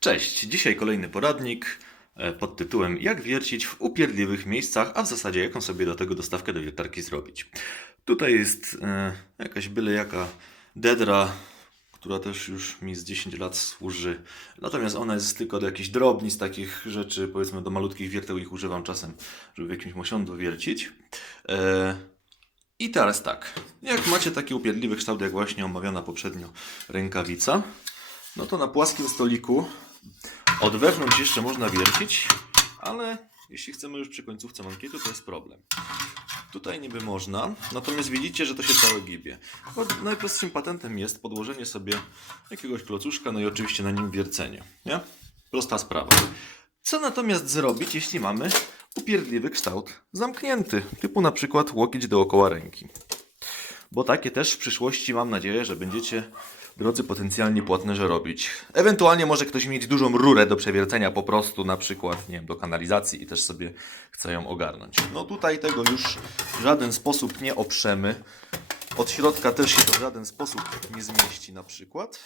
Cześć, dzisiaj kolejny poradnik e, pod tytułem Jak wiercić w upierdliwych miejscach, a w zasadzie jaką sobie do tego dostawkę do wiertarki zrobić. Tutaj jest e, jakaś byle jaka dedra, która też już mi z 10 lat służy. Natomiast ona jest tylko do jakichś drobnic, takich rzeczy, powiedzmy do malutkich wierteł ich używam czasem, żeby w jakimś mosiądzu wiercić. E, I teraz tak, jak macie taki upierdliwy kształt, jak właśnie omawiana poprzednio rękawica, no to na płaskim stoliku od wewnątrz jeszcze można wiercić, ale jeśli chcemy już przy końcówce mankietu, to jest problem. Tutaj niby można, natomiast widzicie, że to się całe gibie. Najprostszym patentem jest podłożenie sobie jakiegoś klocuszka, no i oczywiście na nim wiercenie. Nie? Prosta sprawa. Co natomiast zrobić, jeśli mamy upierdliwy kształt zamknięty, typu na przykład łokieć dookoła ręki? Bo takie też w przyszłości mam nadzieję, że będziecie, drodzy potencjalnie płatnerze, robić. Ewentualnie może ktoś mieć dużą rurę do przewiercenia po prostu, na przykład, nie wiem, do kanalizacji i też sobie chce ją ogarnąć. No tutaj tego już w żaden sposób nie oprzemy. Od środka też się to w żaden sposób nie zmieści na przykład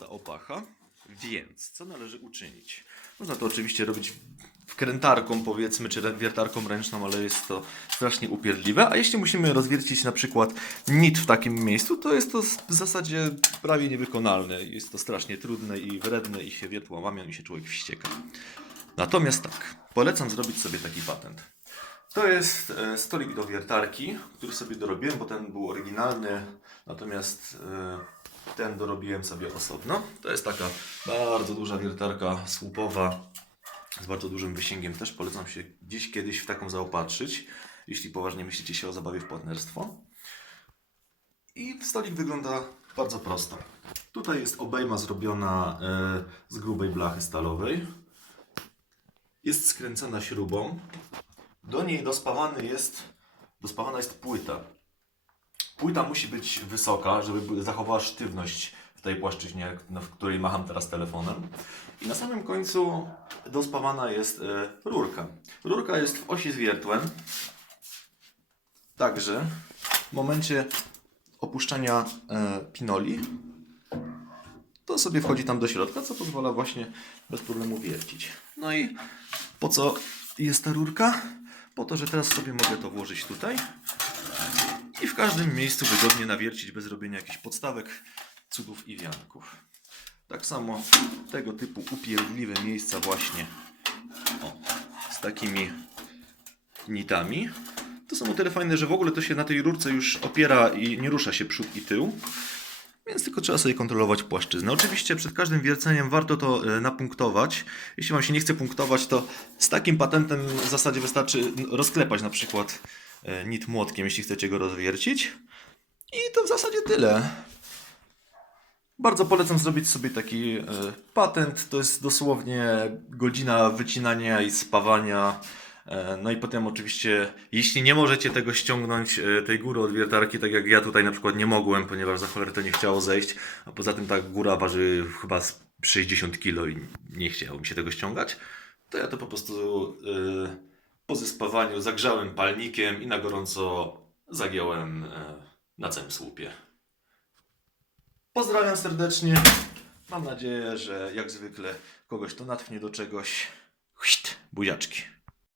ta opacha. Więc co należy uczynić? Można to oczywiście robić wkrętarką powiedzmy, czy wiertarką ręczną, ale jest to strasznie upierdliwe. A jeśli musimy rozwiercić na przykład nit w takim miejscu, to jest to w zasadzie prawie niewykonalne. Jest to strasznie trudne i wredne i się wiertła łamią i się człowiek wścieka. Natomiast tak, polecam zrobić sobie taki patent. To jest e, stolik do wiertarki, który sobie dorobiłem, bo ten był oryginalny, natomiast e, ten dorobiłem sobie osobno. To jest taka bardzo duża wiertarka słupowa z bardzo dużym wysięgiem. Też polecam się gdzieś kiedyś w taką zaopatrzyć, jeśli poważnie myślicie się o zabawie w płatnerstwo. I stolik wygląda bardzo prosto. Tutaj jest obejma zrobiona e, z grubej blachy stalowej. Jest skręcona śrubą. Do niej dospawany jest, dospawana jest płyta. Płyta musi być wysoka, żeby zachowała sztywność w tej płaszczyźnie, no, w której macham teraz telefonem. I na samym końcu dospawana jest e, rurka. Rurka jest w osi z wiertłem. Także w momencie opuszczania e, pinoli to sobie wchodzi tam do środka, co pozwala właśnie bez problemu wiercić. No i po co jest ta rurka? Po to, że teraz sobie mogę to włożyć tutaj i w każdym miejscu wygodnie nawiercić bez robienia jakichś podstawek, cudów i wianków. Tak samo tego typu upierdliwe miejsca właśnie o, z takimi nitami. To są o tyle fajne, że w ogóle to się na tej rurce już opiera i nie rusza się przód i tył. Więc tylko trzeba sobie kontrolować płaszczyznę. Oczywiście przed każdym wierceniem warto to e, napunktować. Jeśli Wam się nie chce punktować, to z takim patentem w zasadzie wystarczy rozklepać na przykład nit młotkiem, jeśli chcecie go rozwiercić. I to w zasadzie tyle. Bardzo polecam zrobić sobie taki e, patent. To jest dosłownie godzina wycinania i spawania. E, No i potem oczywiście, jeśli nie możecie tego ściągnąć, e, tej góry od wiertarki, tak jak ja tutaj na przykład nie mogłem, ponieważ za cholerę to nie chciało zejść, a poza tym ta góra waży chyba z 60 kg i nie chciało mi się tego ściągać, to ja to po prostu e, po zespawaniu zagrzałem palnikiem i na gorąco zagiąłem e, na całym słupie. Pozdrawiam serdecznie. Mam nadzieję, że jak zwykle kogoś to natchnie do czegoś. Chść, buziaczki.